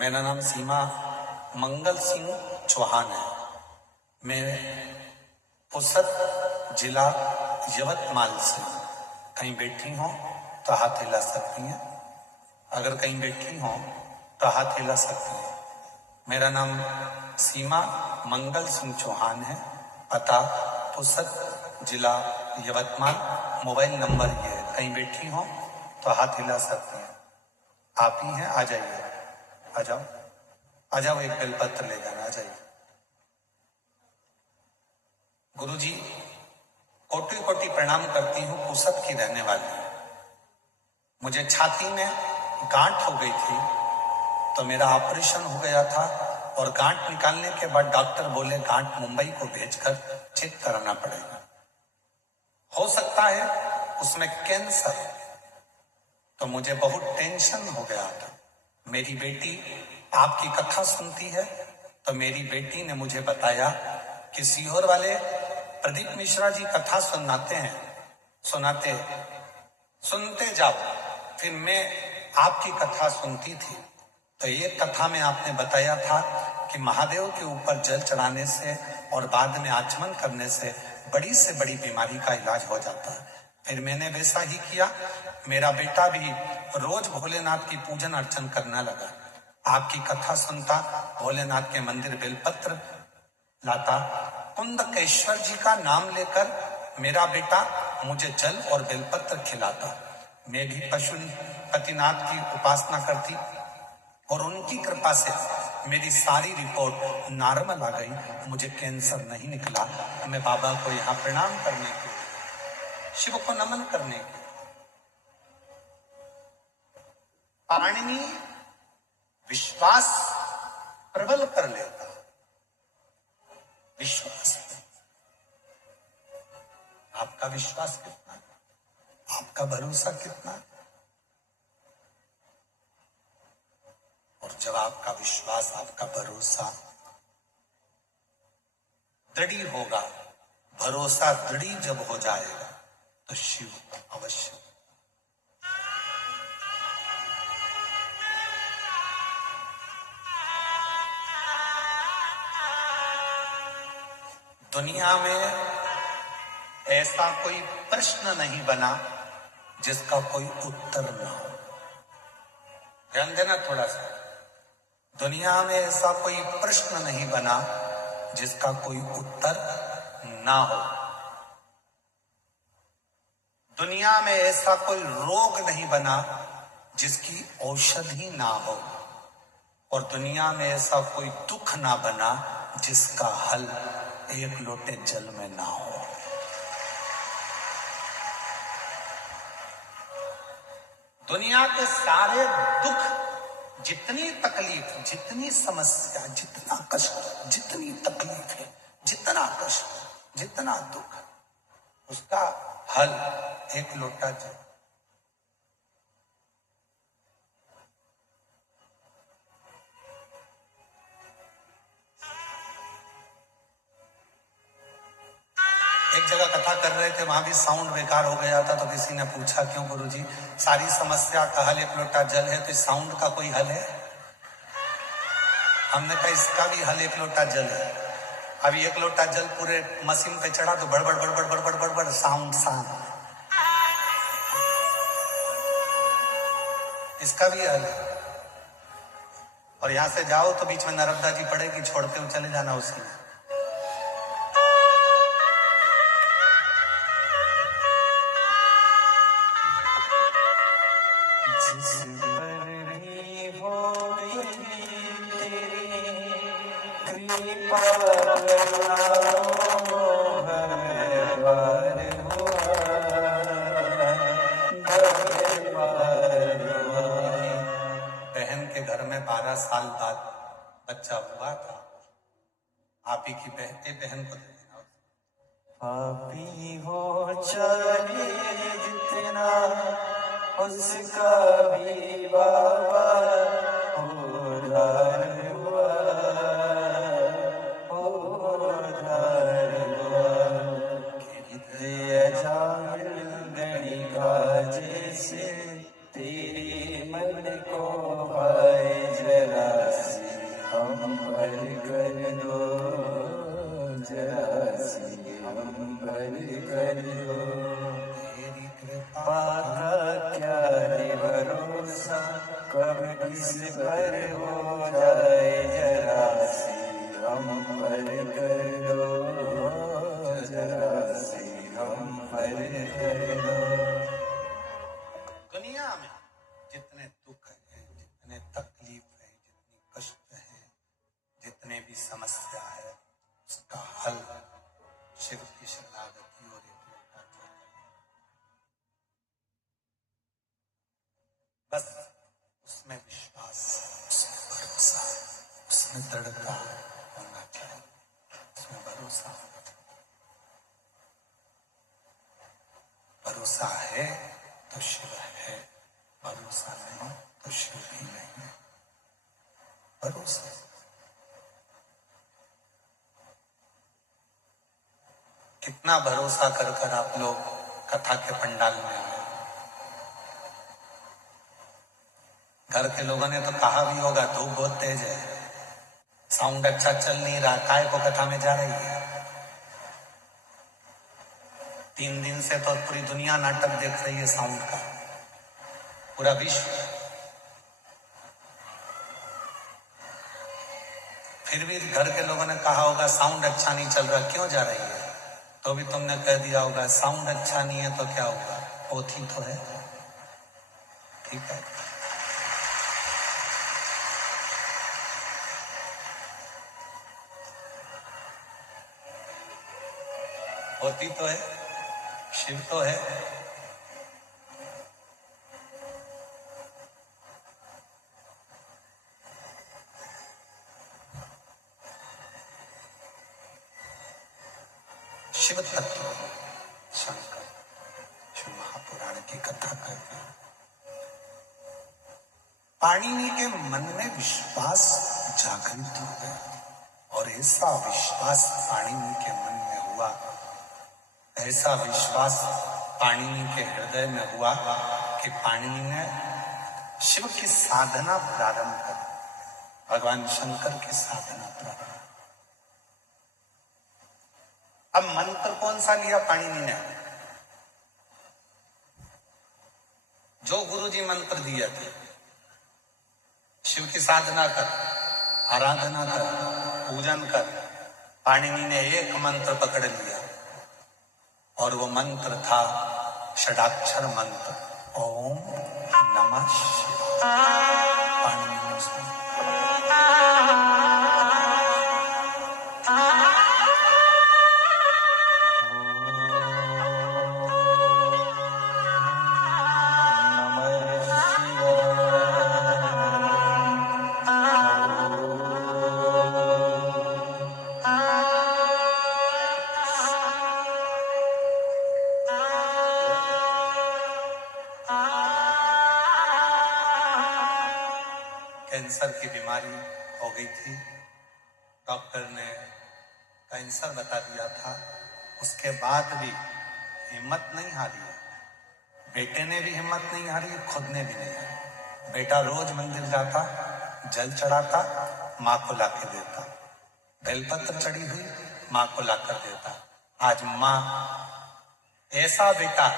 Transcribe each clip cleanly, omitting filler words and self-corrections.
मेरा नाम सीमा मंगल सिंह चौहान है। मैं पुसद जिला यवतमाल से। कहीं बैठी हो तो हाथ हिला सकती हैं। अगर कहीं बैठी हो तो हाथ हिला सकती हैं। मेरा नाम सीमा मंगल सिंह चौहान है। पता पुसद जिला यवतमाल। मोबाइल नंबर ये है। कहीं बैठी हो तो हाथ हिला सकती हैं। आप ही हैं, आ जाइए, आ जाओ, आ जाओ, एक बेलपत्र ले जाना, आ जाइए। गुरुजी, कोटि कोटि प्रणाम करती हूँ। पुसद की रहने वाली। मुझे छाती में गांठ हो गई थी तो मेरा ऑपरेशन हो गया था और गांठ निकालने के बाद डॉक्टर बोले गांठ मुंबई को भेजकर चेक कराना पड़ेगा, हो सकता है उसमें कैंसर। तो मुझे बहुत टेंशन हो गया था। मेरी बेटी आपकी कथा सुनती है तो मेरी बेटी ने मुझे बताया कि सीहोर वाले प्रदीप मिश्रा जी कथा सुनाते हैं, सुनते जाओ। फिर मैं आपकी कथा सुनती थी तो एक कथा में आपने बताया था कि महादेव के ऊपर जल चढ़ाने से और बाद में आचमन करने से बड़ी से बड़ी बीमारी का इलाज हो जाता है। फिर मैंने वैसा ही किया। मेरा बेटा भी रोज भोलेनाथ की पूजन अर्चन करने लगा। आपकी कथा सुनता, भोलेनाथ के मंदिर बेलपत्र लाता, कुंदकेश्वर जी का नाम लेकर मेरा बेटा मुझे जल और बेलपत्र खिलाता। मैं भी पशुपतिनाथ की उपासना करती और उनकी कृपा से मेरी सारी रिपोर्ट नॉर्मल आ गई। मुझे कैंसर नहीं निकला। मैं बाबा को यहाँ प्रणाम करने के, शिव को नमन करने के, पाणिनि विश्वास प्रबल कर लेता। विश्वास, आपका विश्वास कितना, आपका भरोसा कितना। और जब आपका विश्वास, आपका भरोसा दृढ़ होगा, भरोसा दृढ़ जब हो जाएगा तो शिव अवश्य। दुनिया में ऐसा कोई प्रश्न नहीं बना जिसका कोई उत्तर ना हो। ध्यान देना थोड़ा सा। दुनिया में ऐसा कोई प्रश्न नहीं बना जिसका कोई उत्तर ना हो। दुनिया में ऐसा कोई रोग नहीं बना जिसकी औषधि ना हो। और दुनिया में ऐसा कोई दुख ना बना जिसका हल एक लोटे जल में ना हो। दुनिया के सारे दुख, जितनी तकलीफ, जितनी समस्या, जितना कष्ट, जितनी तकलीफ है, जितना कष्ट, जितना दुख, उसका हल एक लोटा जल। एक जगह कथा कर रहे थे, वहां भी साउंड बेकार हो गया था तो किसी ने पूछा क्यों गुरुजी, सारी समस्या का हल एक लोटा जल है तो इस साउंड का कोई हल है? हमने कहा इसका भी हल एक लोटा जल है। अभी एक लोटा जल पूरे मशीन पे चढ़ा तो बड़बड़ बड़बड़ बड़बड़ बड़बड़ साउंड साउंड, इसका भी हल है। और यहां से जाओ तो बीच में नर्मदा जी पड़ेगी, छोड़ते हुए चले जाना उसी में। बहन के घर में 12 साल बाद बच्चा हुआ था। आप ही की बहन को पापी हो चाहे जितना उसका भी बाबा उधार हुआ, उधार हुआ। जान गणिका जैसे तेरे मन को भाई जरा करियो। तेरी कृपा पाका क्या है भरोसा, कब किस पर हो जाए जरा सी हम पर कर दो, जरा सी हम पर कर दो। दुनिया में जितने दुख है, जितने तकलीफ है, जितनी कष्ट है, जितने भी समस्या है, उसका हल शिव की शरणागति और एकता चाहिए। बस उसमें विश्वास, उसमें भरोसा, उसमें दृढ़ता होना चाहिए, उसमें भरोसा होना चाहिए। भरोसा है तो शिव है, भरोसा नहीं तो शिव भी नहीं। भरोसा कितना भरोसा कर कर आप लोग कथा के पंडाल में आए। घर के लोगों ने तो कहा भी होगा धूप बहुत तेज है, साउंड अच्छा चल नहीं रहा, काय को कथा में जा रही है। 3 दिन से तो पूरी दुनिया नाटक देख रही है साउंड का, पूरा विश्व। फिर भी घर के लोगों ने कहा होगा साउंड अच्छा नहीं चल रहा, क्यों जा रही है? तो भी तुमने कह दिया होगा साउंड अच्छा नहीं है तो क्या होगा, पोथी तो है। ठीक है, पोथी तो है, शिव तो है। शिव तत्व शंकर शिव महापुराण की कथा करते हैं। पाणिनि के मन में विश्वास जागृत हो गया और ऐसा विश्वास पाणिनि के मन में हुआ, ऐसा विश्वास पाणिनि के हृदय में हुआ कि पाणिनि ने शिव की साधना प्रारंभ कर, भगवान शंकर की साधना प्रारंभ। अब मंत्र कौन सा लिया पाणिनि ने? जो गुरुजी मंत्र दिए थे, शिव की साधना कर, आराधना कर, पूजन कर। पाणिनि ने एक मंत्र पकड़ लिया और वो मंत्र था षडाक्षर मंत्र, ओम नमः शिवाय। पाणिनि ने उसमें कैंसर की बीमारी हो गई थी। डॉक्टर ने कैंसर बता दिया था, उसके बाद भी हिम्मत नहीं हारी। बेटे ने भी हिम्मत नहीं हारी, खुद ने भी नहीं हारी। बेटा रोज मंदिर जाता, जल चढ़ाता, माँ को लाके देता, बेलपत्र चढ़ी हुई माँ को लाकर देता। आज माँ, ऐसा बेटा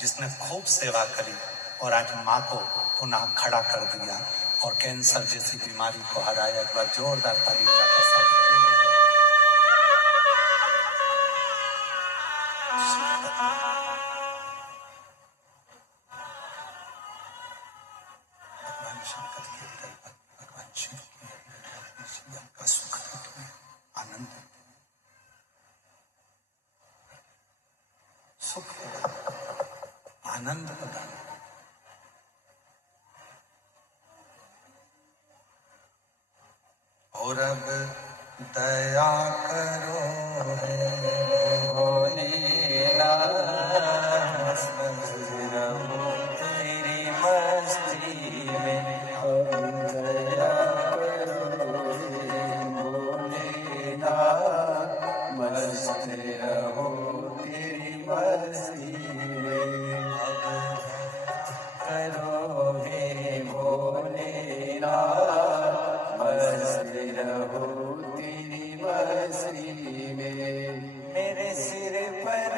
जिसने खूब सेवा करी और आज माँ को पुनः खड़ा कर दिया और कैंसर जैसी बीमारी को हराया। एक बार जोरदार ताली बजाकर भगवान शंकर के हृदय पर, भगवान शिव के हृदय पर जीवन का सुख देते हैं, आनंद देते हैं, सुख प्रदान, आनंद प्रदान। और अब दया करो है भोलेनाथ, तेरी मस्ती में अब दया करो हे भोलेनाथ, मस्त रहो तेरी मस्ती में। करो हे भोलेनाथ, मस्त रहो तेरी मस्ती में। मेरे सिर पर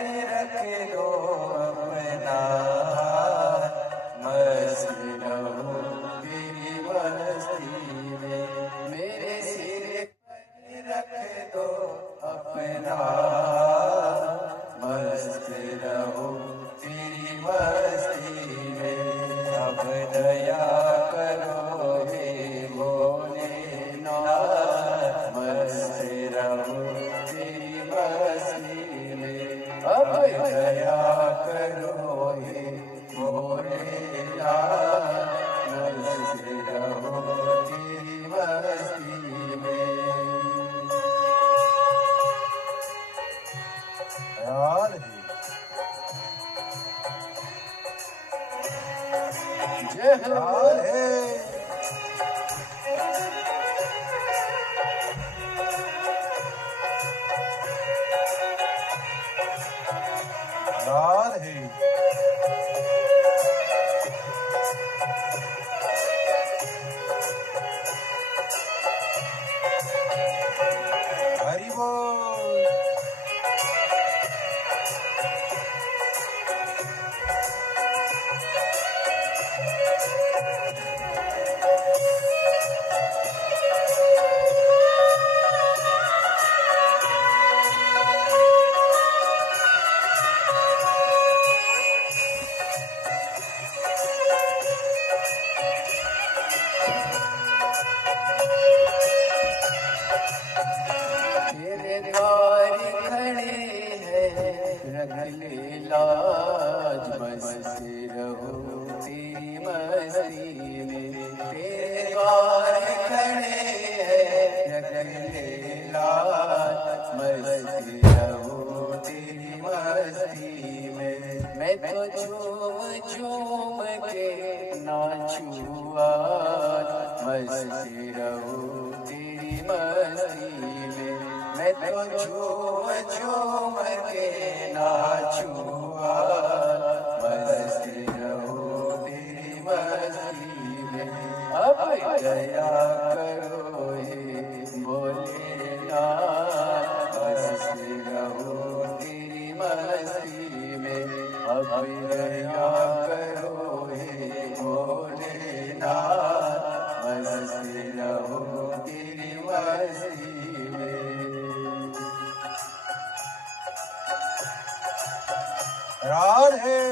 राधे राधे हरि बोल तेरे द्वार खड़े हैं रख ले लाज बसते रहो तेरी मस्ती में। तेरे द्वार खड़े हैं रख ले लाज बसते रहो तेरी मस्ती में। मैं तो झूम झूम के नाचूं आज मस्ती रहो तेरी मस्ती में। मैं तो झूम झूम के नाचूं आज मस्ती रहो तेरी मस्ती में। अब दया करो हे भोलेनाथ मस्ती रहो तेरी मस्ती में। अब दया करो हे भोलेनाथ मस्ती रहो तेरी मस्ती में। राधे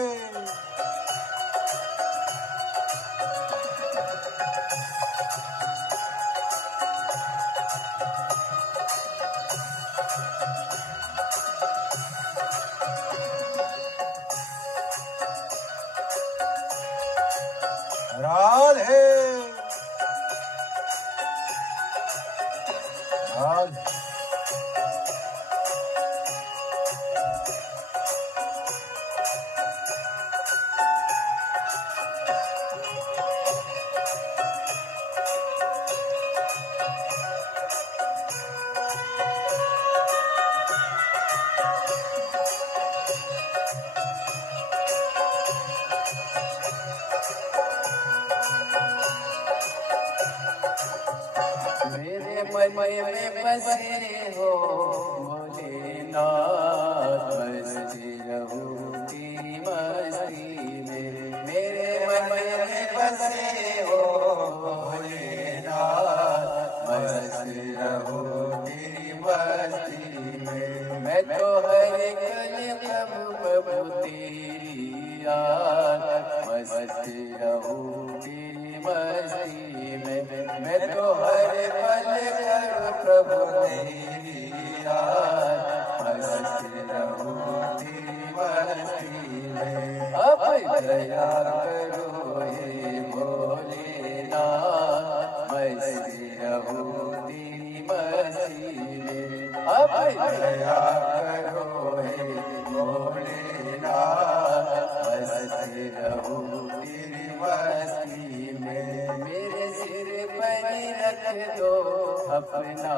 राधे राधे मेरे मन में बसे हो भोलेनाथ मस्ती रहो तेरी मस्ती में। मेरे मन में बसे हो भोलेनाथ मस्ती रहो तेरी मस्ती में। मैं तो हर कल प्रभु तेरी याद मस्ती रहो तेरी मस्ती में। मैं तो हर पल करूं प्रभु तेरी याद मस्ती रहो तेरी मस्ती में। अब दया करो हे भोलेनाथ मस्ती रहो तेरी मस्ती में। अब दया करो हे भोलेनाथ मस्ती रहो तेरी मस्ती में। मेरे सिर पर रख दो अपना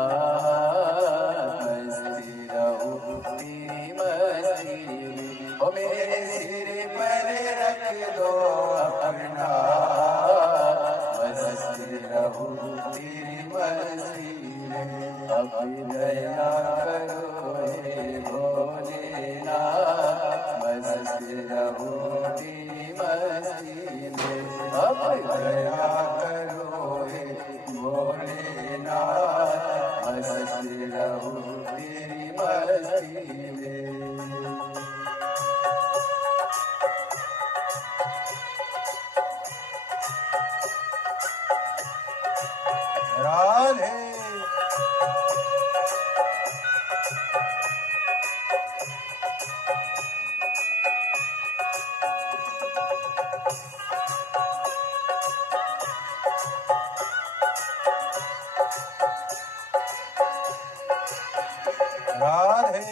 मस्ती रहो तेरी मस्ती में। ओ मेरे सिर पर रख दो अपना मस्ती रहो तेरी मस्ती में। अब दया करो हे भोलेनाथ मस्ती रहो तेरी मस्ती में। अब दया करो हे भोलेनाथ मस्ती रहो तेरी मस्ती में। राधे राधे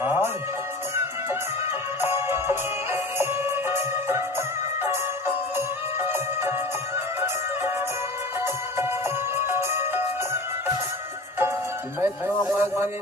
और मैं तो मगन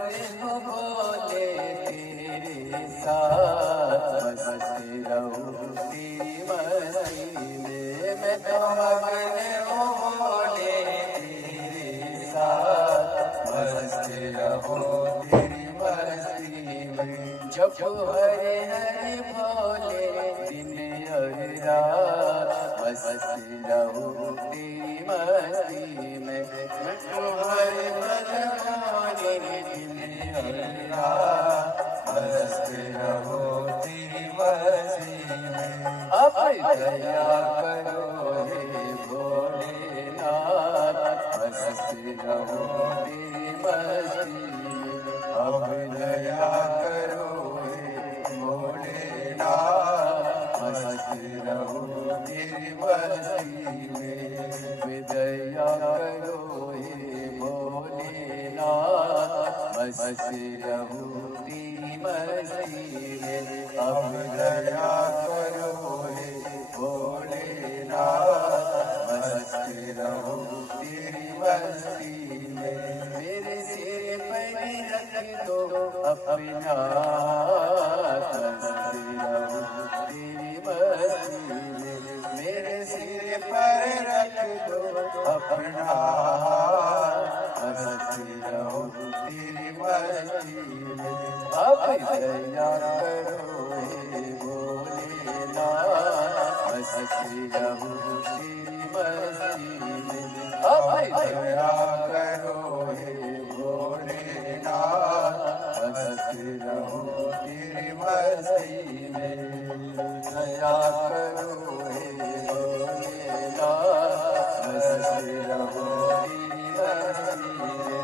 हूँ भोले तेरे साथ, बसते रहूं तेरी मस्ती में। मैं तो मगन हूँ भोले तेरे साथ, बसते रहूं तेरी मस्ती में। जब हरे हरे भोले दिन और रात, बसते रहूं तेरी मस्ती में। मैं तो हरे हरे बसते रहो तेरी मस्ती में। अब दया करो हे भोलेनाथ, बसते रहो तेरी मस्ती में। अब दया करो हे भोलेनाथ, बसते रहो तेरी मस्ती में। दया करो हे भोलेनाथ, बसते रहूं तेरी मस्ती में। अब दया करो हे भोलेनाथ, बसते रहूं तेरी मस्ती में। मेरे सिर पर रख दो अपना, बसते रहूं तेरी मस्ती में। मेरे सिर पर रख दो अपना, बसते रहूं तेरी मस्ती में। अब दया करो हे भोलेनाथ, बसते रहूं तेरी मस्ती में। अब दया करो हे भोलेनाथ, बसते रहूं तेरी मस्ती में। दया करो हे भोलेनाथ, बसते रहूं तेरी मस्ती में।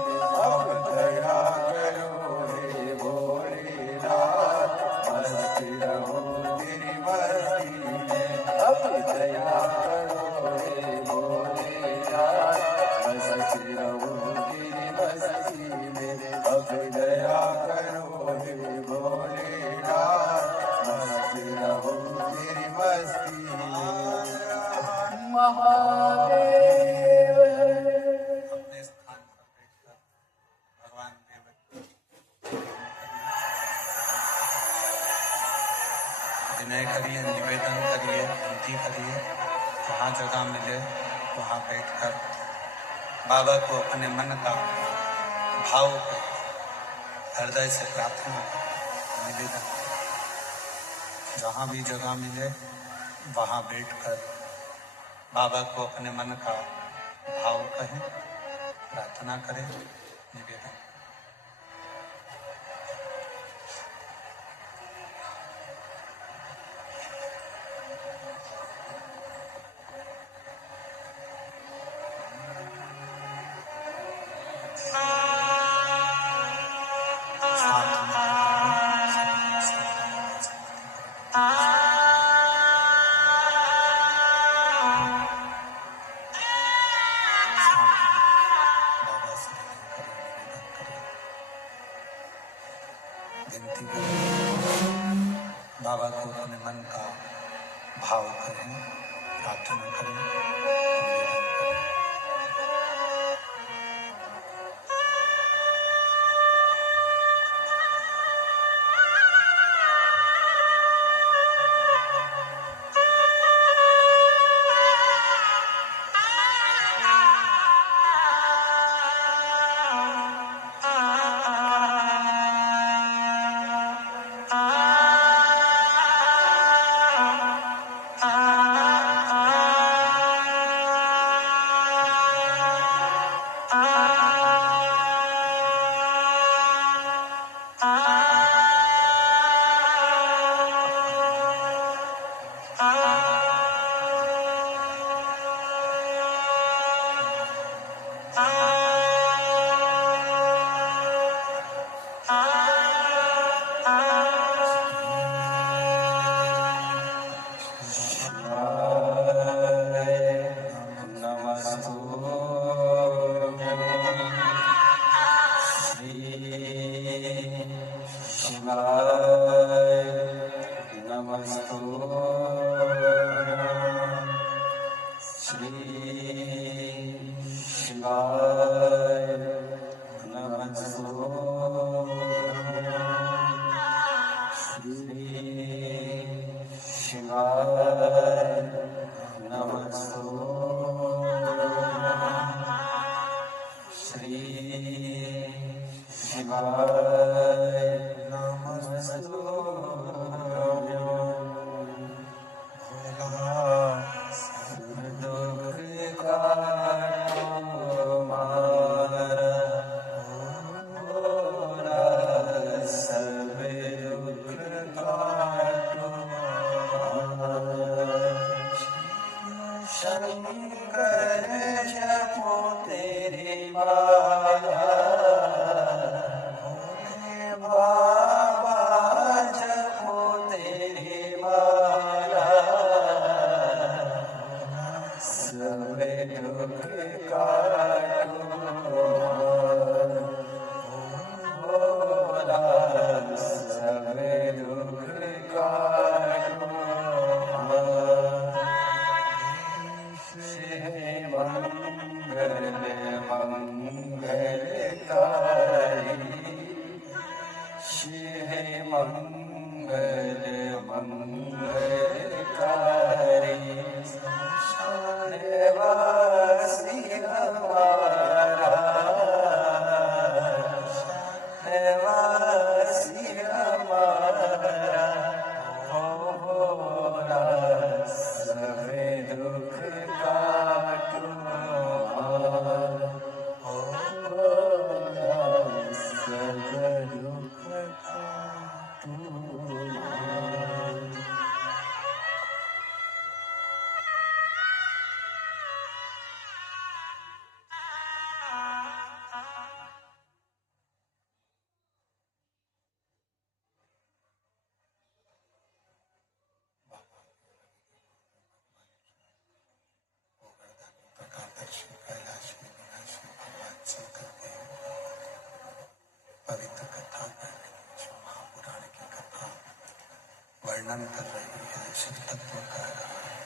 अब दया करो हे भोलेनाथ, बसते रहूं तेरी मस्ती में। अब दया करो हे भोलेनाथ, बसते रहूं तेरी मस्ती में। अब दया करो हे भोलेनाथ, बसते रहूं तेरी मस्ती में। महादेव अपने स्थान पर बैठकर भगवान देव विनय करिए, निवेदन करिए, विनती करिए। जहाँ जगह मिले वहाँ बैठकर बाबा को अपने मन का भाव को हृदय से प्रार्थना करें, निवेदन करें। जहाँ भी जगह मिले वहाँ बैठकर बाबा को अपने मन का भाव कहें, प्रार्थना करें, निवेदन। विनती करें, बाबा को अपने मन का भाव करें, प्रार्थना करें, निवेदन करें। शिवाय नमस्तुभ्यं श्री शिवाय नमस्तुभ्यं श्री शिवाय नमस्तुभ्यं श्री शिवाय शंकर जपो तेरी माला भोले बाबा जपो तेरी माला सबे दुख काटो भोला सबे दुख काटो मंगल मंगलकारी शिव मंगल मंगलकारी शानवासी हमारा शानवासी हमारा हो भोला सबे दुख काटो पवित्र कथा कर रही है, महापुराण की कथा वर्णन कर रही है, शिव तत्व कह रहा है,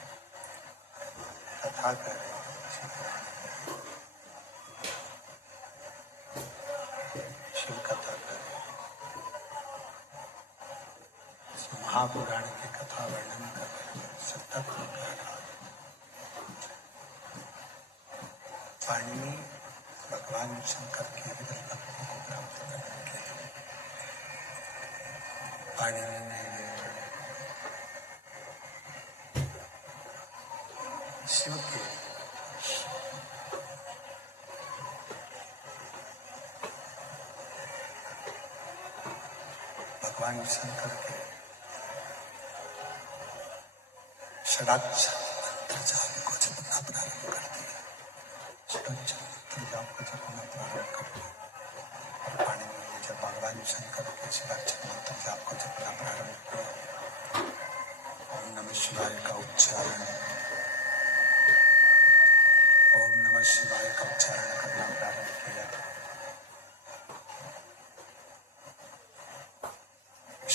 कथा कर रही है, शिव कथा कर रही है, महापुराण की कथा वर्णन कर रही है, शिव तत्व कह रहा है। पाणिनि भगवान शंकर की हृदय भक्ति को प्राप्त करने के लिए पाणिनि ने शिव के भगवान शंकर के षडाक्षर मंत्र जाप को जपना प्रारंभ कर दिया। षडाक्षर मंत्र जाप को जपना प्रारंभ कर दिया। और पाणिनि ने जब भगवान शंकर के षडाक्षर मंत्र जाप को जपना प्रारंभ किया, ओम नमः शिवाय का उच्चारण, ओम नमः शिवाय का उच्चारण करना प्रारंभ किया।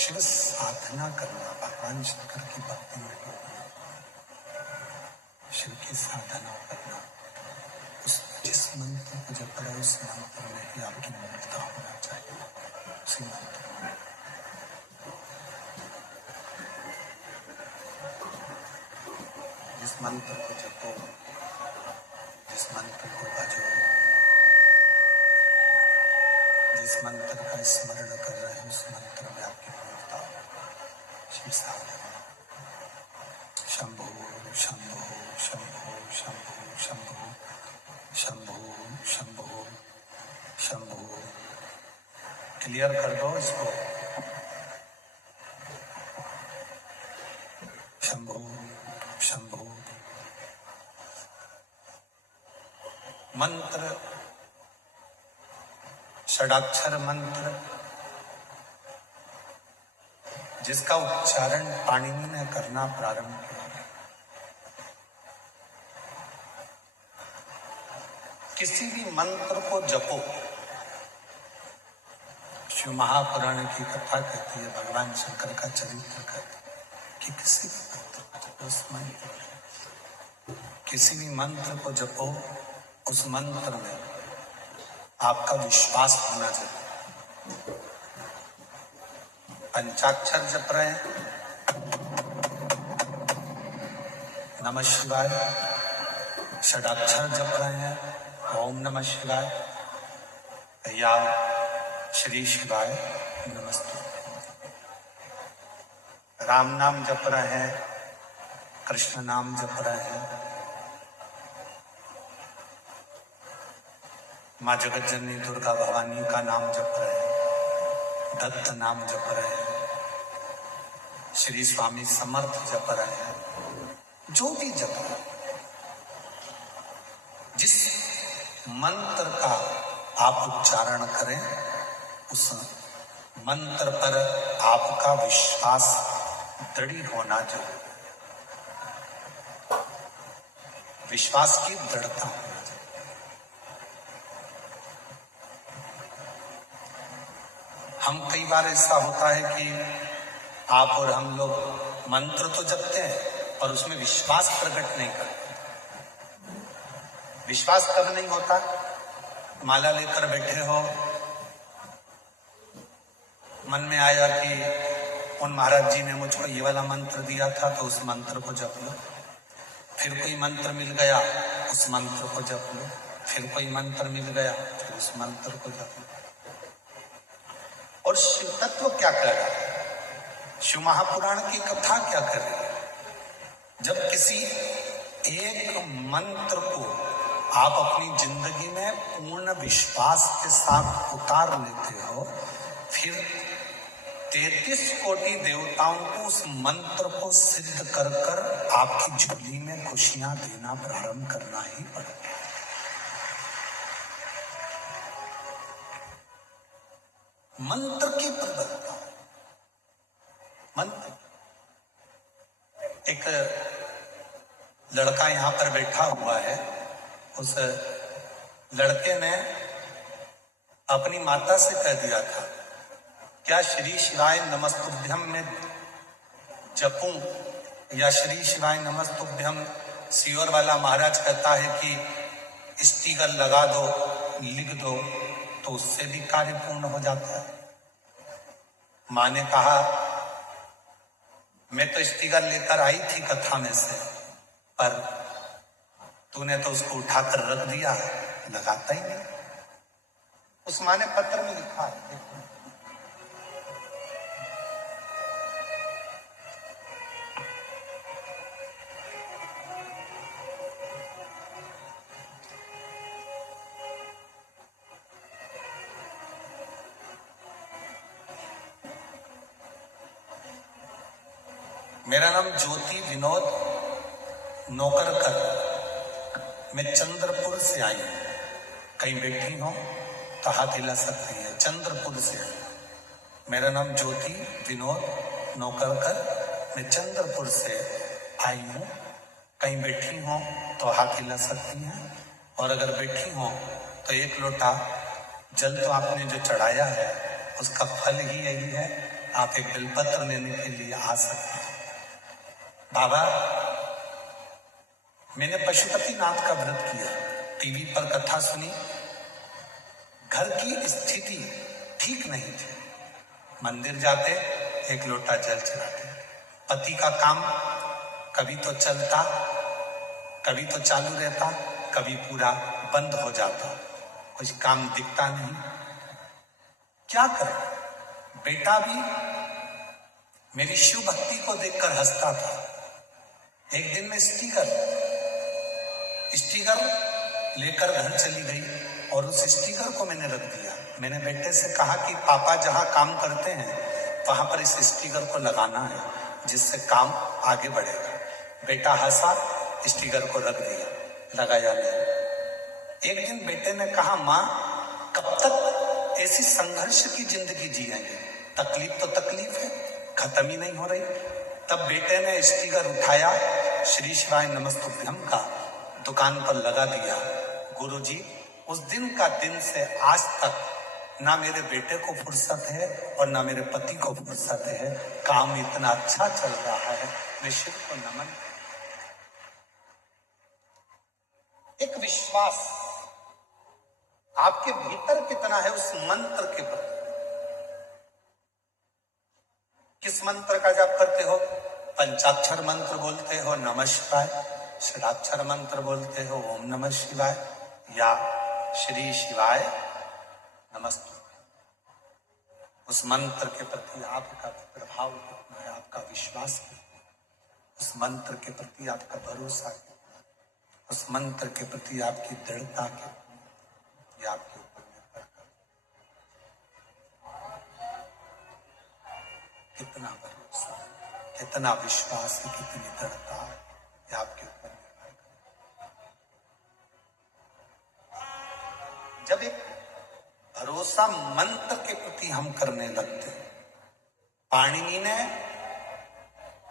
शिव साधना करना, भगवान शंकर की भक्ति में डूबना, शिव की साधना करना, उस जिस मंत्र को जप रहे उस मंत्र में ही आपकी मूर्ता होना चाहिए। उसी मंत्र में जिस मंत्र को जपो, जिस मंत्र को भजो, जिस मंत्र का स्मरण कर रहे हैं उस मंत्र में आपकी मूर्ता हो। शिव साधना। शंभो शंभो शंभो शंभो शंभो शंभो शंभो शंभो। क्लियर कर दो इसको। शंभो शंभो। मंत्र, षडाक्षर मंत्र जिसका उच्चारण पाणिनि ने करना प्रारंभ किया, किसी भी मंत्र को जपो, शिव महापुराण की कथा कहती है, भगवान शंकर का चरित्र कहती है कि किसी भी मंत्र को जपो, उस मंत्र में किसी भी मंत्र को जपो, उस मंत्र में आपका विश्वास होना चाहिए। पंचाक्षर जप रहे हैं, नमः शिवाय, षडाक्षर जप रहे हैं, ओम नमः शिवाय, या श्री शिवाय नमस्ते, राम नाम जप रहे हैं, कृष्ण नाम जप रहे हैं, माँ जगत जननी दुर्गा भवानी का नाम जप रहे हैं, दत्त नाम जप रहे हैं, श्री स्वामी समर्थ जप रहे हैं, जो भी जप रहे हैं, जिस मंत्र का आप उच्चारण करें, उस मंत्र पर आपका विश्वास दृढ़ होना चाहिए, विश्वास की दृढ़ता होना चाहिए। हम कई बार ऐसा होता है कि आप और हम लोग मंत्र तो जपते हैं और उसमें विश्वास प्रकट नहीं करते। विश्वास कब नहीं होता? माला लेकर बैठे हो, मन में आया कि उन महाराज जी ने मुझको ये वाला मंत्र दिया था तो उस मंत्र को जप लो, फिर कोई मंत्र मिल गया उस मंत्र को जप लो, फिर कोई मंत्र मिल गया फिर उस मंत्र को जप लो। और शिव तत्व क्या कर रहा है, शिव महापुराण की कथा क्या कर रही है? जब किसी एक मंत्र को आप अपनी जिंदगी में पूर्ण विश्वास के साथ उतार लेते हो, फिर 33 कोटि देवताओं को उस मंत्र को सिद्ध कर कर आपकी झोली में खुशियां देना प्रारंभ करना ही पड़ेगा। मंत्र की प्रबलता, मंत्र। एक लड़का यहां पर बैठा हुआ है, उस लड़के ने अपनी माता से कह दिया था, क्या श्री शिवाय नमस्तुभ्यम में जपूं या श्री शिवाय नमस्तुभ्यम सियोर वाला महाराज कहता है कि स्टिकर लगा दो, लिख दो, तो उससे भी कार्य पूर्ण हो जाता है। मां ने कहा, मैं तो स्टिकर लेकर आई थी कथा में से, पर तूने तो उसको उठाकर रख दिया, लगाता ही नहीं। उस मां ने पत्र में लिखा, मेरा नाम ज्योति विनोद नौकरकर, मैं चंद्रपुर से आई हूं। कहीं बैठी हो तो हाथ हिला सकती है। चंद्रपुर से आई। मेरा नाम ज्योति विनोद नौकरकर, मैं चंद्रपुर से आई हूं। कहीं बैठी हो तो हाथ हिला सकती हैं, और अगर बैठी हो तो एक लोटा जल तो आपने जो चढ़ाया है उसका फल ही यही है, आप एक बिलपत्र लेने के लिए आ सकते हैं। बाबा, मैंने पशुपतिनाथ का व्रत किया, टीवी पर कथा सुनी, घर की स्थिति ठीक नहीं थी, मंदिर जाते एक लोटा जल चढ़ाते, पति का काम कभी तो चलता, कभी तो चालू रहता, कभी पूरा बंद हो जाता, कुछ काम दिखता नहीं, क्या करें? बेटा भी मेरी शिव भक्ति को देखकर हंसता था। एक दिन मैं स्टिकर लेकर घर चली गई और उस स्टिकर को मैंने रख दिया। मैंने बेटे से कहा कि पापा जहां काम करते हैं वहां पर इस स्टिकर को लगाना है, जिससे काम आगे बढ़ेगा। बेटा हंसा, स्टिकर को रख दिया, लगाया नहीं। एक दिन बेटे ने कहा, माँ कब तक ऐसी संघर्ष की जिंदगी जिएंगे, तकलीफ तो तकलीफ है, खत्म ही नहीं हो रही। तब बेटे ने स्टिकर उठाया, श्री शिवाय नमस्तुभ्यम का दुकान पर लगा दिया। गुरुजी, उस दिन का दिन से आज तक ना मेरे बेटे को फुर्सत है और ना मेरे पति को फुर्सत है, काम इतना अच्छा चल रहा है, मैं शिव को नमन। एक विश्वास आपके भीतर कितना है उस मंत्र के प्रति। किस मंत्र का जाप करते हो? पंचाक्षर मंत्र बोलते हो नमः शिवाय, षडाक्षर मंत्र बोलते हो ओम नमः शिवाय, या श्री शिवाय नमस्ते। उस मंत्र के प्रति आपका प्रभाव कितना है, आपका विश्वास कितना है, उस मंत्र के प्रति आपका भरोसा कितना है, उस मंत्र के प्रति आपकी दृढ़ता कितनी है, ये आपके ऊपर निर्भर करता है। कितना भरोसा, कितना विश्वास है, कितनी दृढ़ता है, ये आपके ऊपर निर्भर करता है। जब एक भरोसा मंत्र के प्रति हम करने लगते हैं, पाणिनि ने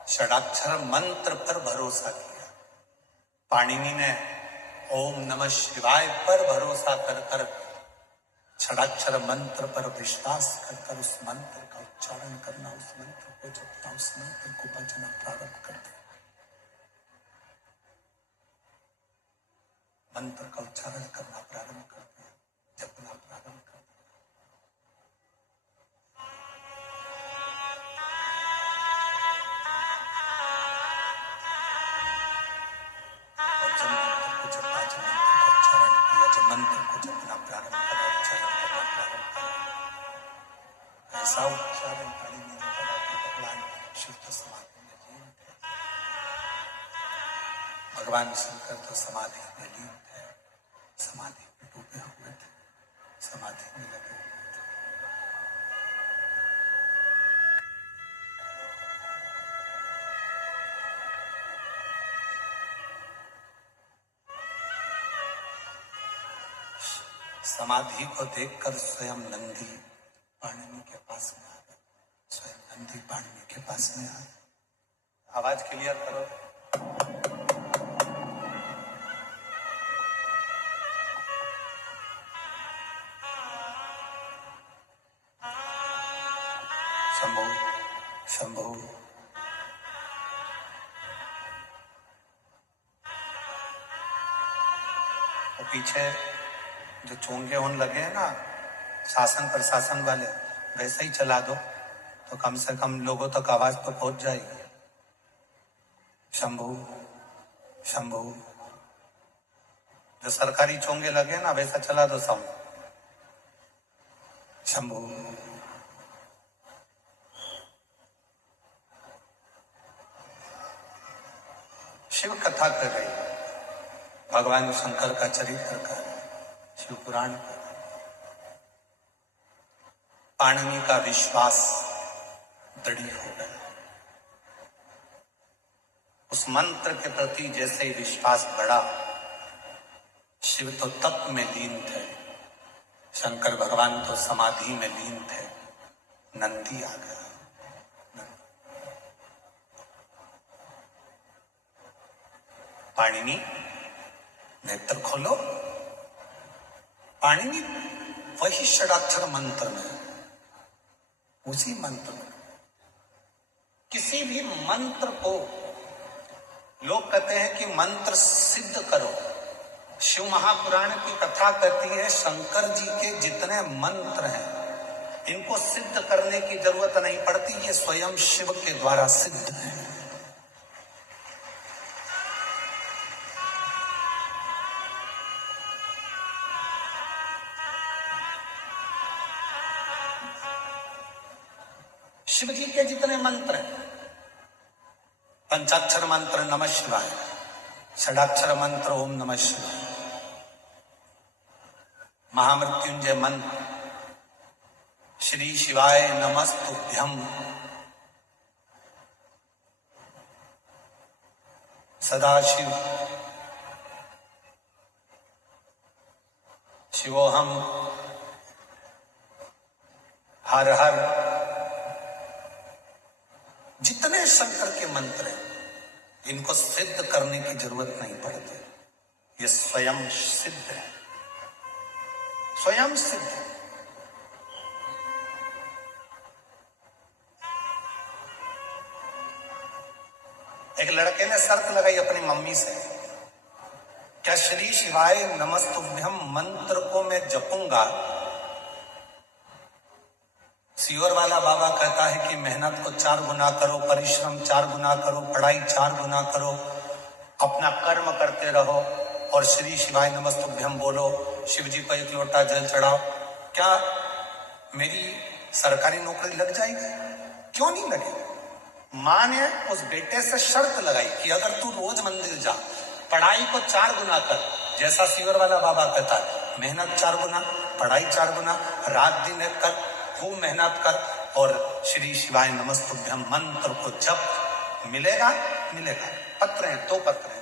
षडाक्षर मंत्र पर भरोसा किया, पाणिनि ने ओम नमः शिवाय पर भरोसा कर कर षडाक्षर मंत्र पर विश्वास कर कर उस मंत्र का उच्चारण करना, उस मंत्र को जपना, उस मंत्र को बजना प्रारंभ कर दिया। मंत्र का उच्चारण करना प्रारंभ कर दिया, जपना प्रारंभ कर दिया। और जब मंत्र को जपा, जब मंत्र का उच्चारण किया, जब मंत्र को जपना प्रारंभ करा, उच्चारण करना प्रारंभ करा, ऐसा उच्चारण पाणिनि ने करा कि भगवान शिव तो समाधि में लीन थे। भगवान शंकर तो समाधि में लीन थे, समाधि में डूबे हुए थे, समाधि में लगे हुए थे। समाधि को देखकर स्वयं नंदी पाणिनि के पास में आ गए, स्वयं नंदी पाणिनि के पास में आ गए। आवाज क्लियर करो। शंभु शंभु। और पीछे जो चोंगे होने लगे हैं ना शासन प्रशासन वाले, वैसे ही चला दो तो कम से कम लोगों तक आवाज तो पहुंच जाएगी। शंभु शंभु। जो सरकारी चोंगे लगे ना वैसा चला दो साउंड। शंभु। शिव कथा कर रही, भगवान शंकर का चरित्र कर, शिव पुराण कर। पाणिनि का विश्वास दृढ़ हो गया। उस मंत्र के प्रति जैसे ही विश्वास बढ़ा, शिव तो तप में लीन थे, शंकर भगवान तो समाधि में लीन थे, नंदी आ गया। पाणिनि नेत्र खोलो। पाणिनि वही षडाक्षर मंत्र में, उसी मंत्र में, किसी भी मंत्र को लोग कहते हैं कि मंत्र सिद्ध करो। शिव महापुराण की कथा कहती है शंकर जी के जितने मंत्र हैं इनको सिद्ध करने की जरूरत नहीं पड़ती, ये स्वयं शिव के द्वारा सिद्ध है। शिव जी के जितने मंत्र हैं, पंचाक्षर मंत्र नमः शिवाय, षडाक्षर मंत्र ओम नमः शिवाय, महामृत्युंजय मंत्र श्री शिवाय नमस्तुभ्यम, सदाशिव शिवोहम, हर हर, जितने शंकर के मंत्र हैं इनको सिद्ध करने की जरूरत नहीं पड़ती, ये स्वयं सिद्ध है, स्वयं सिद्ध है। एक लड़के ने शर्त लगाई अपनी मम्मी से, क्या श्री शिवाय नमस्तुभ्यम मंत्र को मैं जपूंगा, सियोर वाला बाबा कहता है कि मेहनत को 4 गुना करो, परिश्रम 4 गुना करो, पढ़ाई 4 गुना करो, अपना कर्म करते रहो और श्री शिवाय नमस्तुभ्यम बोलो, शिव जी को 1 लोटा जल चढ़ाओ। क्या मेरी सरकारी नौकरी लग जाएगी? क्यों नहीं लगेगी? मां ने उस बेटे से शर्त लगाई कि अगर तू रोज मंदिर जा, पढ़ाई को 4 गुना कर, जैसा सियोर वाला बाबा कहता है, मेहनत 4 गुना, पढ़ाई 4 गुना, रात दिन एक कर, खूब मेहनत कर और श्री शिवाय नमस्तुभ्यम मंत्र को जप, मिलेगा मिलेगा। पत्र हैं, 2 पत्र हैं।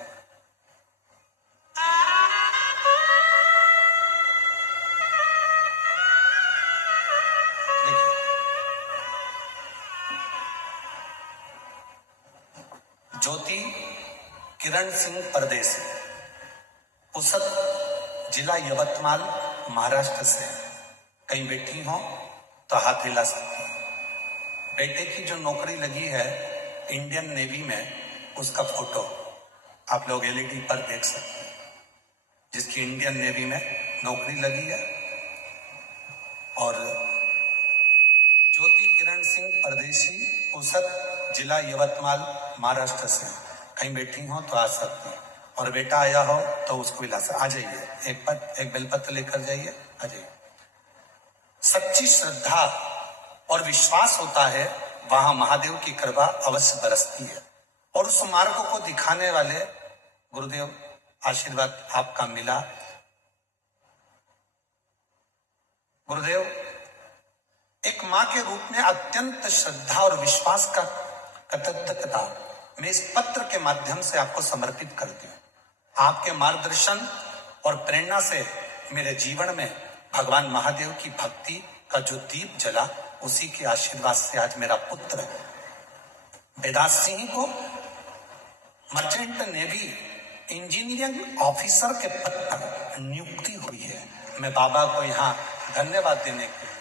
देखिए, ज्योति किरण सिंह परदेसी, पुसद जिला यवतमाल महाराष्ट्र से। कहीं बैठी हो तो हाथ हिला सकती है। बेटे की जो नौकरी लगी है इंडियन नेवी में, उसका फोटो आप लोग एलईडी पर देख सकते हैं, जिसकी इंडियन नेवी में नौकरी लगी है। और ज्योति किरण सिंह परदेसी, पुसद जिला यवतमाल महाराष्ट्र से। कहीं बैठी हो तो आ सकती है। और बेटा आया हो तो उसको हिला सकते, आ जाइए, एक बेलपत्र लेकर जाइए, आ जाइए। सच्ची श्रद्धा और विश्वास होता है, वहां महादेव की कृपा अवश्य बरसती है। और उस मार्ग को दिखाने वाले गुरुदेव, आशीर्वाद आपका मिला। गुरुदेव, एक मां के रूप में अत्यंत श्रद्धा और विश्वास का कृतज्ञता मैं इस पत्र के माध्यम से आपको समर्पित करती हूँ। आपके मार्गदर्शन और प्रेरणा से मेरे जीवन में भगवान महादेव की भक्ति का जो दीप जला, उसी के आशीर्वाद से आज मेरा पुत्र वेदांत सिंह को मर्चेंट नेवी इंजीनियरिंग ऑफिसर के पद पर नियुक्ति हुई है। मैं बाबा को यहाँ धन्यवाद देने के लिए,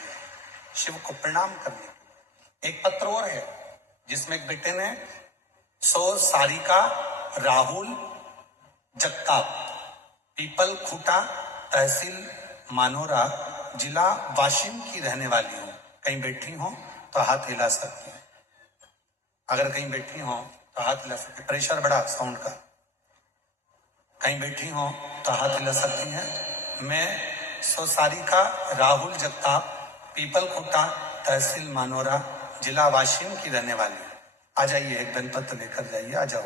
शिव को प्रणाम करने के लिए। एक पत्र और है जिसमें एक बेटे ने सारिका राहुल जगताप, पीपल खूटा, तहसील मानोरा, जिला वाशिम की रहने वाली हूं। कहीं बैठी हो तो हाथ हिला सकती है। अगर कहीं बैठी हो तो हाथ हिला सकती है। प्रेशर बढ़ा साउंड का। कहीं बैठी हो तो हाथ हिला सकती हैं। मैं सारिका राहुल जगताप, पीपल खूटा, तहसील मानोरा, जिला वाशिम की रहने वाली हूं। आ जाइए, एक बेलपत्र लेकर जाइए, आ जाओ।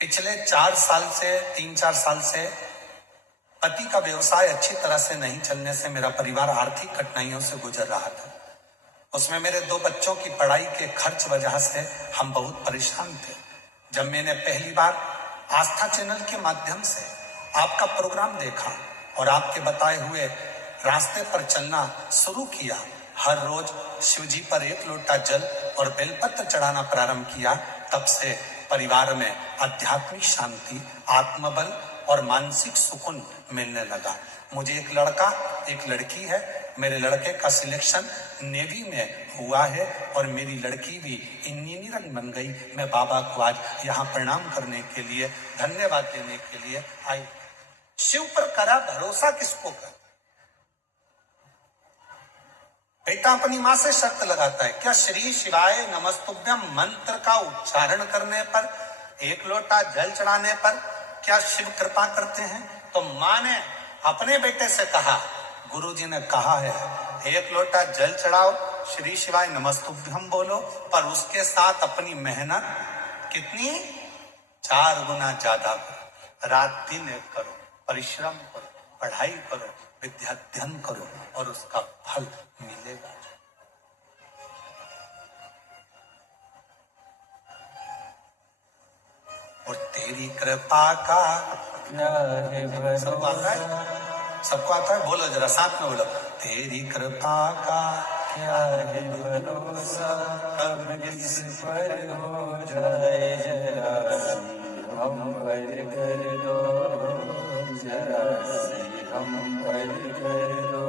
पिछले 4 साल से 3-4 साल से पति का व्यवसाय अच्छी तरह से नहीं चलने से मेरा परिवार आर्थिक कठिनाइयों से गुजर रहा था। उसमें मेरे 2 बच्चों की पढ़ाई के खर्च वजह से हम बहुत परेशान थे। जब मैंने पहली बार आस्था चैनल के माध्यम से आपका प्रोग्राम देखा और आपके बताए हुए रास्ते पर चलना शुरू किया, हर रोज शिव जी पर 1 लोटा जल और बेलपत्र चढ़ाना प्रारंभ किया, तब से परिवार में आध्यात्मिक शांति, आत्मबल और मानसिक सुकून मिलने लगा। मुझे एक लड़का, एक लड़की है। मेरे लड़के का सिलेक्शन नेवी में हुआ है और मेरी लड़की भी इंजीनियर बन गई। मैं बाबा को आज यहाँ प्रणाम करने के लिए, धन्यवाद देने के लिए आई। शिव पर करा भरोसा किसको कर? बेटा अपनी मां से शर्त लगाता है, क्या श्री शिवाय नमस्तुभ्यम मंत्र का उच्चारण करने पर, 1 लोटा जल चढ़ाने पर क्या शिव कृपा करते हैं? तो मां ने अपने बेटे से कहा, गुरुजी ने कहा है 1 लोटा जल चढ़ाओ, श्री शिवाय नमस्तुभ्यम बोलो, पर उसके साथ अपनी मेहनत कितनी 4 गुना ज्यादा करो, रात दिन एक करो, परिश्रम करो, पढ़ाई करो, विद्या अध्ययन करो और उसका फल मिलेगा। और तेरी कृपा का क्या है भरोसा, सबको आता है? सबको आता है? बोलो जरा साथ में बोलो, तेरी कृपा का क्या है भरोसा, अब किस पर हो जाए जरा सी हम पर कर दो, जरा सी हम पर कर दो।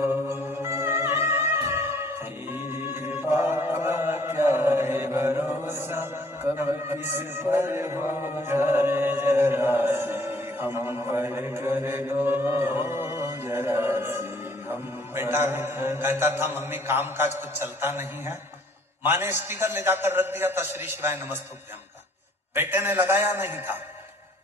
तेरी कृपा का क्या है भरोसा, कब किस पर हो जाए जरा सी हम पर कर दो, जरा सी हम बेटा कहता था मम्मी काम काज कुछ चलता नहीं है। माँ ने स्टिकर ले जाकर रख दिया था श्री शिवाय नमस्तुभ्यम का, बेटे ने लगाया नहीं था।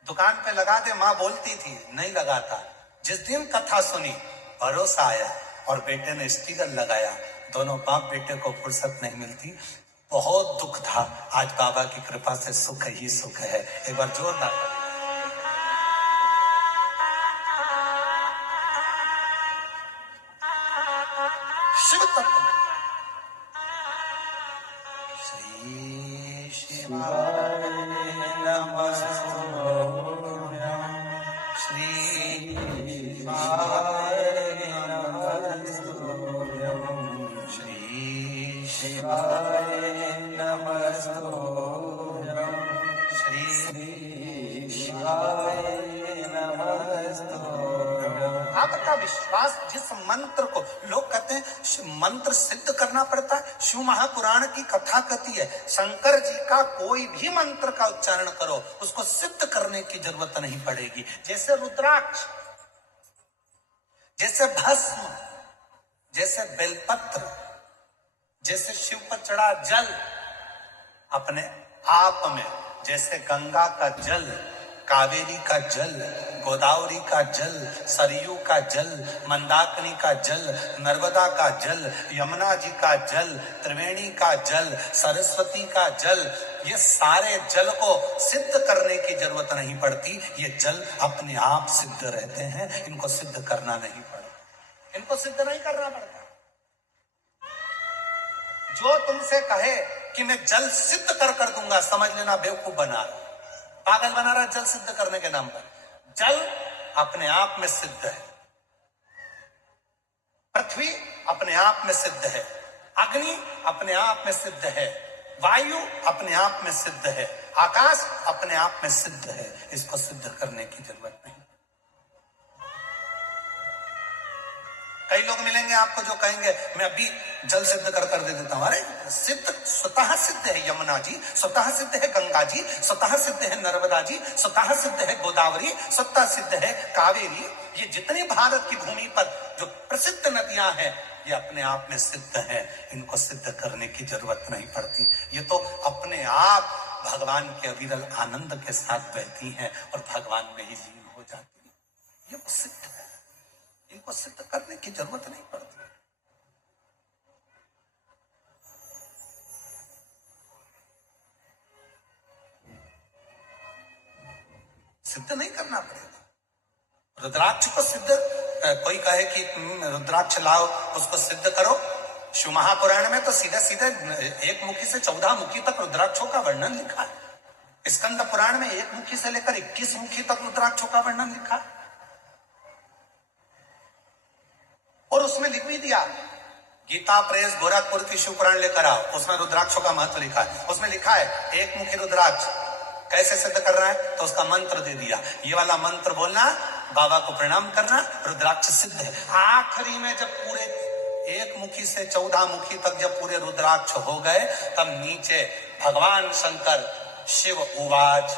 दुकान पे लगा दे माँ बोलती थी, नहीं लगाता। जिस दिन कथा सुनी भरोसा आया और बेटे ने स्टिकर लगाया। दोनों बाप बेटे को फुर्सत नहीं मिलती। बहुत दुख था, आज बाबा की कृपा से सुख ही सुख है। एक बार जोरदार शिव तत्व। श्री शिवाय नमस्तुभ्यं, श्री शिवाय नमस्तुभ्यं, श्री शिवाय नमस्तुभ्यं, श्री शिवाय नमस्तुभ्यं। आपका विश्वास जिस मंत्र को लोग कहते हैं मंत्र सिद्ध करना पड़ता है, शिव महापुराण की कथा कहती है शंकर जी का कोई भी मंत्र का उच्चारण करो उसको सिद्ध करने की जरूरत नहीं पड़ेगी। जैसे रुद्राक्ष, जैसे भस्म, जैसे बेलपत्र, जैसे शिव पर चढ़ा जल अपने आप में, जैसे गंगा का जल, कावेरी का जल, गोदावरी का जल, सरयू का जल, मंदाकिनी का जल, नर्मदा का जल, यमुना जी का जल, त्रिवेणी का जल, सरस्वती का जल, ये सारे जल को सिद्ध करने की जरूरत नहीं पड़ती। ये जल अपने आप सिद्ध रहते हैं, इनको सिद्ध करना नहीं पड़ता, इनको सिद्ध नहीं करना पड़ता। जो तुमसे कहे कि मैं जल सिद्ध कर दूंगा, समझ लेना बेवकूफ बना रहा, पागल बना रहा जल सिद्ध करने के नाम पर। जल अपने आप में सिद्ध है, पृथ्वी अपने आप में सिद्ध है, अग्नि अपने आप में सिद्ध है, वायु अपने आप में सिद्ध है, आकाश अपने आप में सिद्ध है। इसको सिद्ध करने की जरूरत नहीं। कई लोग मिलेंगे आपको जो कहेंगे मैं अभी जल सिद्ध कर दे देता हूं। अरे सिद्ध स्वतः सिद्ध है यमुना जी, स्वतः सिद्ध है गंगा जी, स्वतः सिद्ध है नर्मदा जी, स्वतः सिद्ध है गोदावरी, स्वतः सिद्ध है कावेरी। ये जितनी भारत की भूमि पर जो प्रसिद्ध नदियां हैं ये अपने आप में सिद्ध है, इनको सिद्ध करने की जरूरत नहीं पड़ती। ये तो अपने आप भगवान के अविरल आनंद के साथ बहती हैं और भगवान में ही लीन हो जाती है। ये सिद्ध है, इनको सिद्ध करने की जरूरत नहीं पड़ती। सिद्ध नहीं करना पड़ेगा। रुद्राक्ष को सिद्ध, कोई कहे कि रुद्राक्ष लाओ उसको सिद्ध करो, शिव महापुराण में तो सीधे सीधे एक मुखी से 14 मुखी तक रुद्राक्षों का वर्णन लिखा है। स्कंद पुराण में 1 मुखी से लेकर 21 मुखी तक रुद्राक्षों का वर्णन लिखा है। और उसमें लिख भी दिया, गीता प्रेस गोरखपुर की शिव पुराण लेकर आओ, उसमें रुद्राक्षों का महत्व लिखा है। उसमें लिखा है 1 मुखी रुद्राक्ष कैसे सिद्ध कर रहा है, तो उसका मंत्र दे दिया, ये वाला मंत्र बोलना, बाबा को प्रणाम करना, रुद्राक्ष सिद्ध है। आखिरी में जब पूरे 1 मुखी से 14 मुखी तक जब पूरे रुद्राक्ष हो गए, तब नीचे भगवान शंकर शिव उवाच,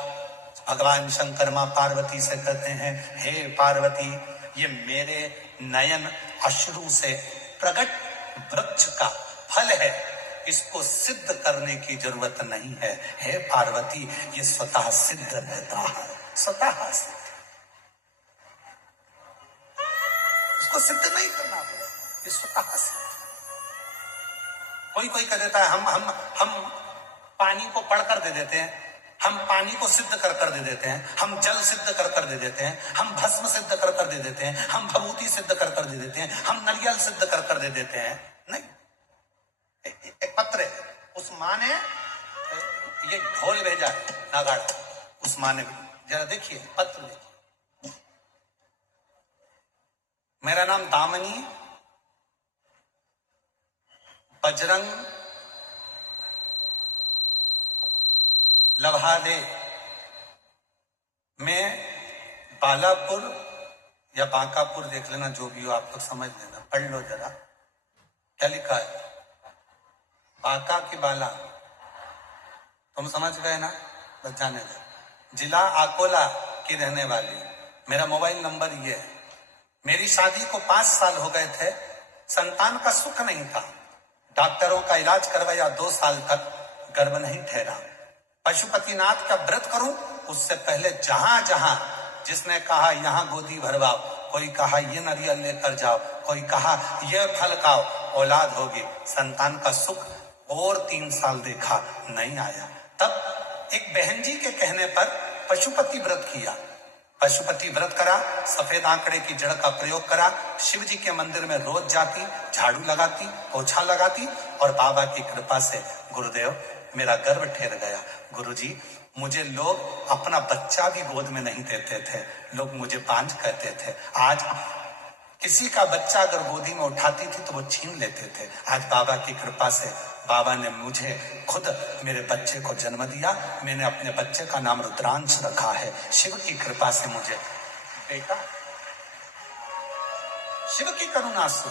भगवान शंकर मां पार्वती से कहते हैं हे पार्वती, ये मेरे नयन अश्रु से प्रकट वृक्ष का फल है, इसको सिद्ध करने की जरूरत नहीं है। हे पार्वती, ये स्वतः सिद्ध रहता है, स्वतः सिद्ध, इसको सिद्ध नहीं करना पड़ेगा, ये स्वतः सिद्ध। कोई कह देता है हम पानी को पढ़कर दे देते हैं, हम पानी को सिद्ध कर दे देते हैं, हम जल सिद्ध कर दे देते हैं, हम भस्म सिद्ध कर दे देते हैं, हम भभूति सिद्ध कर दे देते हैं, हम नारियल सिद्ध कर दे देते हैं। नहीं, एक पत्र है, उस माँ ने ये ढोल भेजा नागाड़ा, उस माँ ने, जरा देखिए पत्र देखिए, मेरा नाम दामिनी बजरंग लभादे, मैं बालापुर या बांकापुर, देख लेना जो भी हो, आप लोग समझ लेना, पढ़ लो जरा क्या लिखा है। बांका की बाला, तुम समझ गए ना, बस जाने दो। जिला अकोला की रहने वाली, मेरा मोबाइल नंबर ये है। मेरी शादी को 5 साल हो गए थे, संतान का सुख नहीं था। डॉक्टरों का इलाज करवाया, 2 साल तक गर्भ नहीं ठहरा। पशुपतिनाथ का व्रत करूं, उससे पहले जहां जहां जिसने कहा यहां गोदी भरवाओ, कोई कहा ये नारियल लेकर जाओ, कोई कहा ये फल खाओ, औलाद होगी, संतान का सुख और 3 साल देखा, नहीं आया। तब एक बहन जी के कहने पर पशुपति व्रत किया। पशुपति व्रत करा, सफेद आंकड़े की जड़ का प्रयोग करा, शिव जी के मंदिर में रोज जाती, झाड़ू लगाती, पोछा लगाती, और बाबा की कृपा से गुरुदेव मेरा गर्भ ठहर गया। गुरुजी, मुझे लोग अपना बच्चा भी गोद में नहीं देते थे, लोग मुझे बांझ कहते थे। आज किसी का बच्चा अगर गोदी में उठाती थी तो वो छीन लेते थे। आज बाबा की कृपा से बाबा ने मुझे खुद मेरे बच्चे को जन्म दिया। मैंने अपने बच्चे का नाम रुद्रांश रखा है। शिव की कृपा से मुझे बेटा, शिव की करुणा से।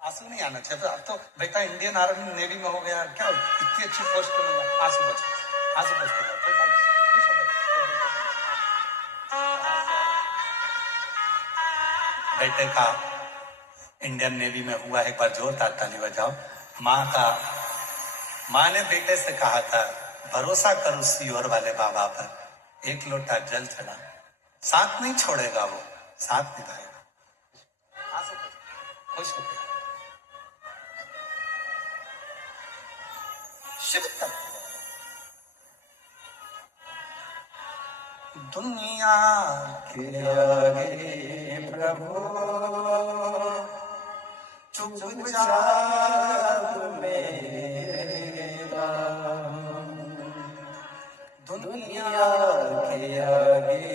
आंसू नहीं आना चाहिए। अब तो बेटा इंडियन आर्मी नेवी में हो गया, क्या इतनी अच्छी पोस्ट पे मिला। आंसू बच के खुश हो गए। बेटे का इंडियन नेवी में हुआ, एक बार जोरदार ताली बजाओ। माँ ने बेटे से कहा था, भरोसा करो सीहोर वाले बाबा पर, 1 लोटा जल चढ़ा, साथ नहीं छोड़ेगा वो, साथ निभाएगा। खुश हो गया। शिव तत्व दुनिया के आगे प्रभु चुपचाप मेरा, दुनिया के आगे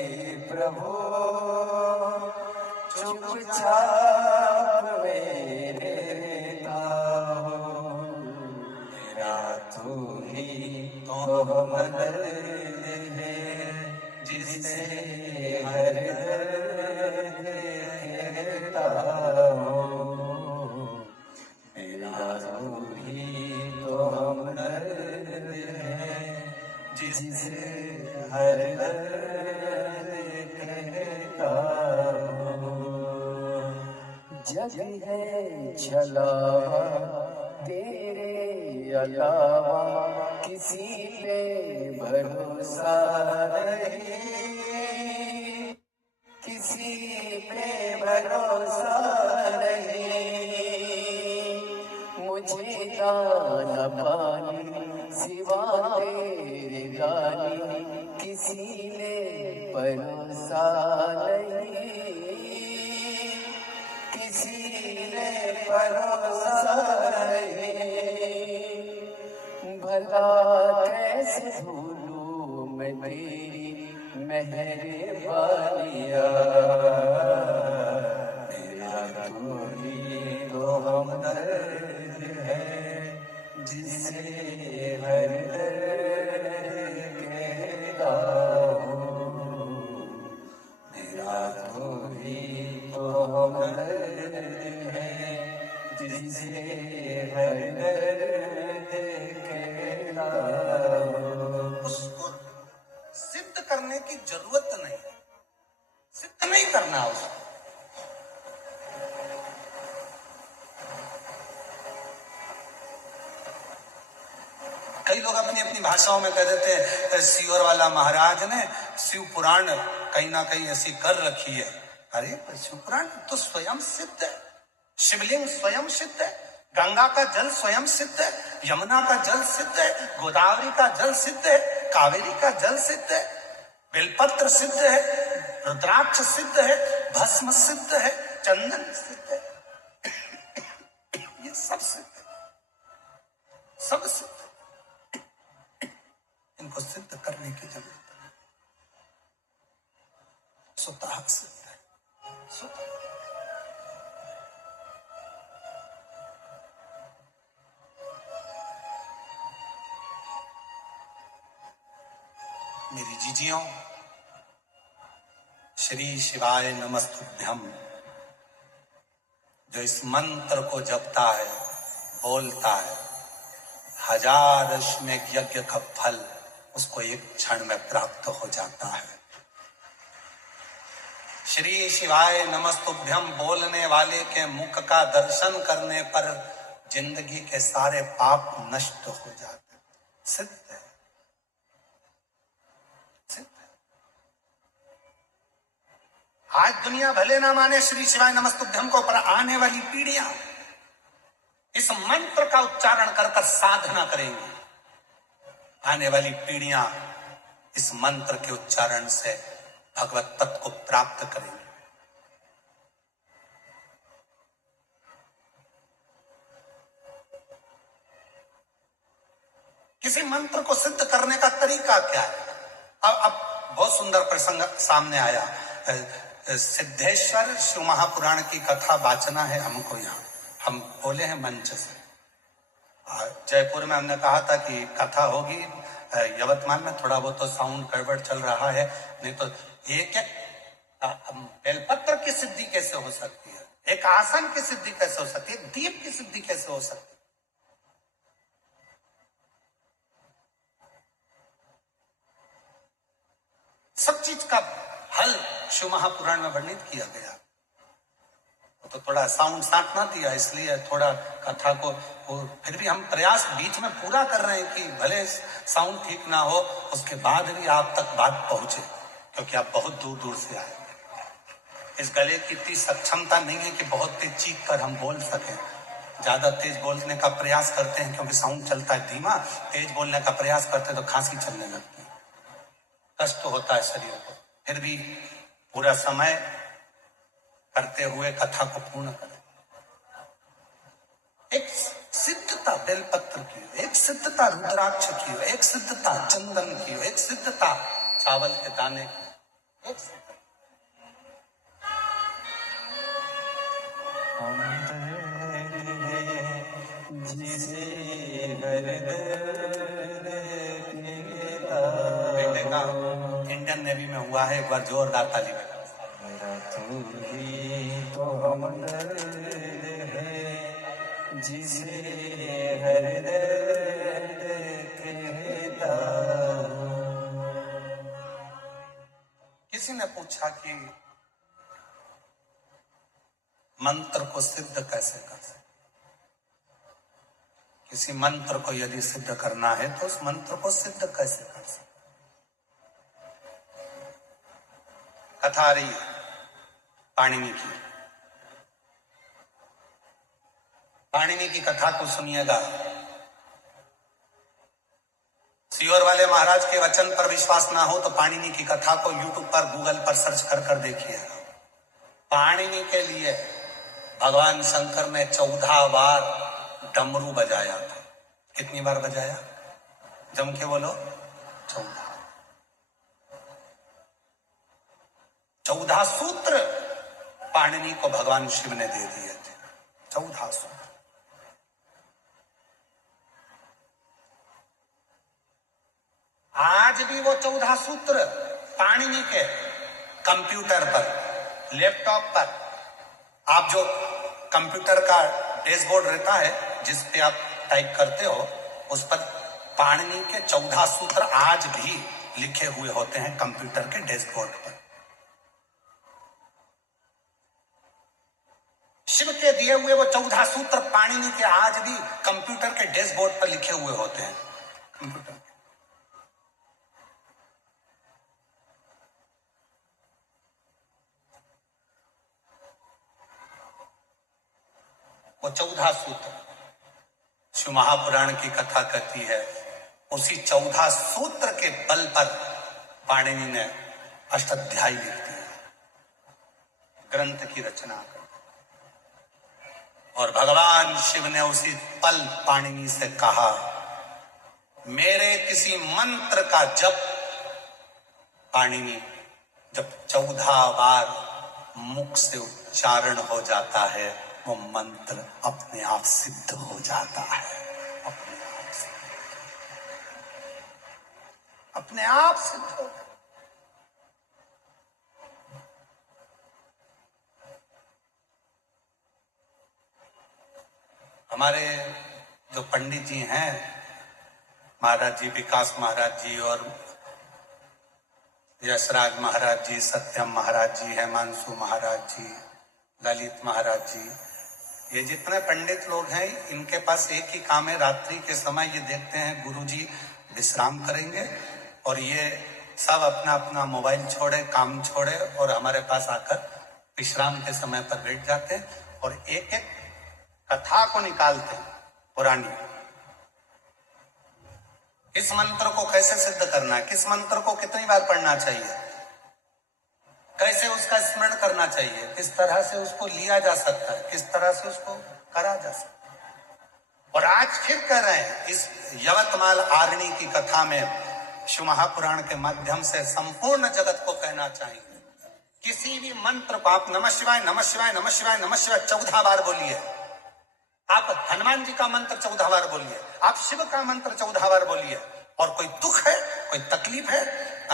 प्रभु चुपचाप मेरा, मेरा तू ही तो मदद है, जिसे हर दर्द कहता हूँ। मेरा तू ही तो हमदर्द है, जिसे हर दर्द कहता हूँ। जग है छलावा तेरे अलावा, किसी पे भरोसा नहीं, किसी पे भरोसा नहीं। मुझे दाना पानी सिवा तेरे गाने, किसी ने भरोसा नहीं, किसी ने भरोसा नहीं। भला कैसे भूलूं मैं तेरी मेहरबानियाँ, मेरा तू ही तो हमदर्द है, जिसे हर दर्द कहता हूँ। मेरा तू ही तो हमदर्द है, जिसे हर दर्द कहता हूँ। उसको सिद्ध करने की जरूरत नहीं, सिद्ध नहीं करना उसको। कई लोग अपनी अपनी भाषाओं में कह देते हैं, सीहोर वाला महाराज ने शिव पुराण कहीं ना कहीं ऐसी कर रखी है। अरे शिव पुराण तो स्वयं सिद्ध है, शिवलिंग स्वयं सिद्ध है, गंगा का जल स्वयं सिद्ध है, यमुना का जल सिद्ध है, गोदावरी का जल सिद्ध है, कावेरी का जल सिद्ध है, बेलपत्र सिद्ध है, रुद्राक्ष सिद्ध है, भस्म सिद्ध है, चंदन सिद्ध है। ये सब सिद्ध है, सब सिद्ध है। इनको सिद्ध करने की जरूरत नहीं, स्वतः सिद्ध है, स्वतः। मेरी जीजियों, श्री शिवाय नमस्तुभ्यम जो इस मंत्र को जपता है, बोलता है, 1000 अश्वमेध यज्ञ का फल उसको एक क्षण में प्राप्त हो जाता है। श्री शिवाय नमस्तुभ्यम बोलने वाले के मुख का दर्शन करने पर जिंदगी के सारे पाप नष्ट हो जाते हैं। सिद्ध है, सिद्ध है। आज दुनिया भले ना माने श्री शिवाय नमस्तुभ्यम को, पर आने वाली पीढ़ियां इस मंत्र का उच्चारण कर कर साधना करेंगी। आने वाली पीढ़ियां इस मंत्र के उच्चारण से भगवत तत्व को प्राप्त करेंगे। किसी मंत्र को सिद्ध करने का तरीका क्या है? अब बहुत सुंदर प्रसंग सामने आया। सिद्धेश्वर शिव महापुराण की कथा वाचना है हमको। यहाँ हम बोले हैं मंच से। जयपुर में हमने कहा था कि कथा होगी। यवतमाल में थोड़ा बहुत तो साउंड गड़बड़ चल रहा है, नहीं तो एक बेलपत्र की सिद्धि कैसे हो सकती है, एक आसन की सिद्धि कैसे हो सकती है, एक दीप की सिद्धि कैसे हो सकती है। सब चीज का हल शिव महापुराण में वर्णित किया गया। तो थोड़ा साउंड साथ ना दिया, इसलिए थोड़ा कथा को फिर भी हम प्रयास बीच में पूरा कर रहे हैं कि भले साउंड ठीक ना हो, उसके बाद भी आप तक बात पहुंचे, क्योंकि आप बहुत दूर दूर से आए। इस गले की इतनी सक्षमता नहीं है कि बहुत तेज चीख कर हम बोल सकें। ज्यादा तेज बोलने का प्रयास करते हैं क्योंकि साउंड चलता है धीमा, तेज बोलने का प्रयास करते हैं तो खांसी चलने लगती है, कष्ट होता है शरीर को। फिर भी पूरा समय करते हुए कथा को पूर्ण करें। एक सिद्धता बेलपत्र की हो, एक सिद्धता रुद्राक्ष की हो, एक सिद्धता चंदन की हो, एक सिद्धता चावल के दाने की, एक सिद्धता। बेटे का इंडियन नेवी में हुआ है, एक बार जोरदार ताली बजाओ। तो हम दर्द है जिसे हर दर्द कहता। किसी ने पूछा कि मंत्र को सिद्ध कैसे कर सकते? किसी मंत्र को यदि सिद्ध करना है तो उस मंत्र को सिद्ध कैसे कर सकते? कथा रही है पाणिनि की। पाणिनि की कथा को सुनिएगा। सीहोर वाले महाराज के वचन पर विश्वास ना हो तो पाणिनि की कथा को यूट्यूब पर, गूगल पर सर्च कर कर देखिएगा। पाणिनि के लिए भगवान शंकर ने 14 बार डमरू बजाया था। कितनी बार बजाया? जम के बोलो। 14 सूत्र पाणिनि को भगवान शिव ने दे दिए थे। 14 सूत्र। आज भी वो 14 सूत्र पाणिनि के कंप्यूटर पर, लैपटॉप पर, आप जो कंप्यूटर का डैशबोर्ड रहता है जिस पे आप टाइप करते हो, उस पर पाणिनि के 14 सूत्र आज भी लिखे हुए होते हैं कंप्यूटर के डैशबोर्ड पर। शिव के दिए हुए वो 14 सूत्र पाणिनि के आज भी कंप्यूटर के डैशबोर्ड पर लिखे हुए होते हैं। कंप्यूटर वो 14 सूत्र शिव महापुराण की कथा कहती है। उसी 14 सूत्र के बल पर पाणिनि ने अष्टाध्यायी लिख दिया, ग्रंथ की रचना कर। और भगवान शिव ने उसी पल पाणिनि से कहा, मेरे किसी मंत्र का जप पाणिनि जब 14 बार मुख से उच्चारण हो जाता है, वो मंत्र अपने आप सिद्ध हो जाता है। अपने आप सिद्ध हो। हमारे जो पंडित जी हैं, महाराज जी, विकास महाराज जी और यशराज महाराज जी, सत्यम महाराज जी, हिमांशु महाराज जी, ललित महाराज जी, ये जितने पंडित लोग हैं, इनके पास एक ही काम है। रात्रि के समय ये देखते हैं गुरु जी विश्राम करेंगे और ये सब अपना अपना मोबाइल छोड़े, काम छोड़े और हमारे पास आकर विश्राम के समय पर बैठ जाते हैं और एक एक कथा को निकालते हैं पुरानी। इस मंत्र को कैसे सिद्ध करना है, किस मंत्र को कितनी बार पढ़ना चाहिए, कैसे उसका स्मरण करना चाहिए, किस तरह से उसको लिया जा सकता है, किस तरह से उसको करा जा सकता है। और आज फिर कह रहे हैं इस यवतमाल आरणी की कथा में शिव महापुराण के माध्यम से संपूर्ण जगत को कहना चाहिए, किसी भी मंत्र को आप नमः शिवाय नमः शिवाय नमः शिवाय नमः शिवाय 14 बार बोलिए, आप हनुमान जी का मंत्र 14 बार बोलिए, आप शिव का मंत्र 14 बार बोलिए। और कोई दुख है, कोई तकलीफ है,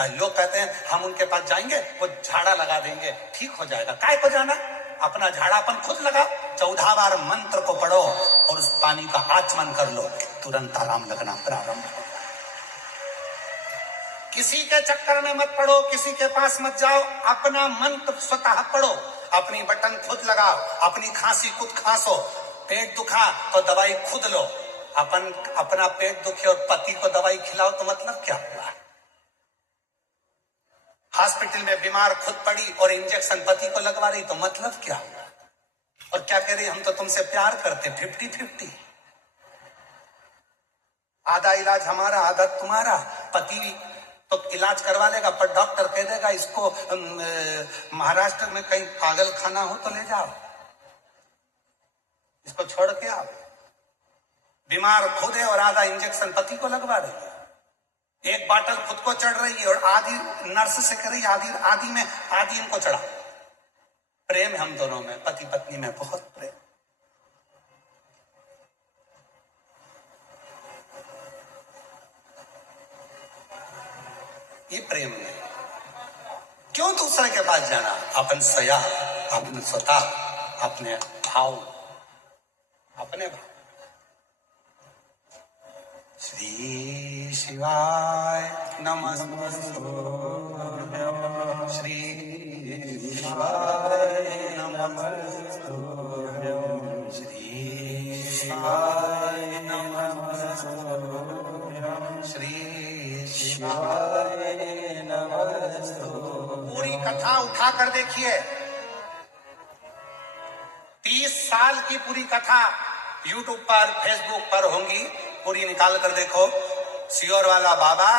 लोग कहते हैं हम उनके पास जाएंगे, वो झाड़ा लगा देंगे, ठीक हो जाएगा। काय को जाना, अपना झाड़ा अपन खुद लगाओ, 14 बार मंत्र को पढ़ो और उस पानी का आचमन कर लो, तुरंत आराम लगना प्रारंभ हो। किसी के चक्कर में मत पड़ो, किसी के पास मत जाओ, अपना मंत्र स्वतः पढ़ो, अपनी बटन खुद लगाओ, अपनी खांसी खुद खांसो, पेट दुखा तो दवाई खुद लो। अपना पेट दुखे और पति को दवाई खिलाओ तो मतलब क्या हुआ? हॉस्पिटल में बीमार खुद पड़ी और इंजेक्शन पति को लगवा रही तो मतलब क्या हुआ? और क्या कह रही, हम तो तुमसे प्यार करते, 50-50, आधा इलाज हमारा आधा तुम्हारा। पति तो इलाज करवा लेगा पर डॉक्टर कह देगा इसको महाराष्ट्र में कहीं पागल खाना हो तो ले जाओ, इसको छोड़ के आओ। बीमार खुद है और आधा इंजेक्शन पति को लगवा रही है, एक बाटल खुद को चढ़ रही है और आधी नर्स से कर रही है, आधी इनको चढ़ा। प्रेम हम दोनों में, पति पत्नी में बहुत प्रेम। ये प्रेम नहीं, क्यों दूसरे के पास जाना? अपन सया, अपने स्वतः, अपने भाव, अपने भाव। श्री शिवाय नमस्तु, श्री शिवाय नमस्तु, श्री शिवाय नमस्तु, श्री शिवाय नमस्तु। पूरी कथा उठा कर देखिए, 30 साल की पूरी कथा YouTube पर, फेसबुक पर होंगी, पूरी निकाल कर देखो। सियोर वाला बाबा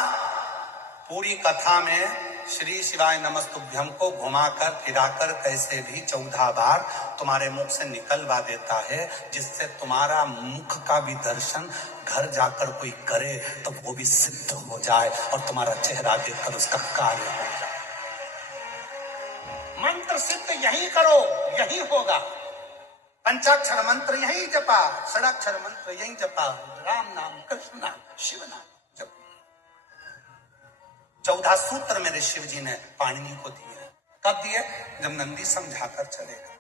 पूरी कथा में श्री शिवाय नमस्तुभ्यम को घुमाकर फिराकर कैसे भी 14 बार तुम्हारे मुख से निकलवा देता है, जिससे तुम्हारा मुख का भी दर्शन घर जाकर कोई करे तो वो भी सिद्ध हो जाए और तुम्हारा चेहरा देखकर उसका कार्य हो जाए। मंत्र सिद्ध यही करो, यही होगा। पंचाक्षर मंत्र यही जपा, षडाक्षर मंत्र यही जपा, राम नाम, कृष्ण नाम, शिव नाम जप। 14 सूत्र मेरे शिव जी ने पाणिनि को दिए। कब दिए? जब नंदी समझाकर चलेगा।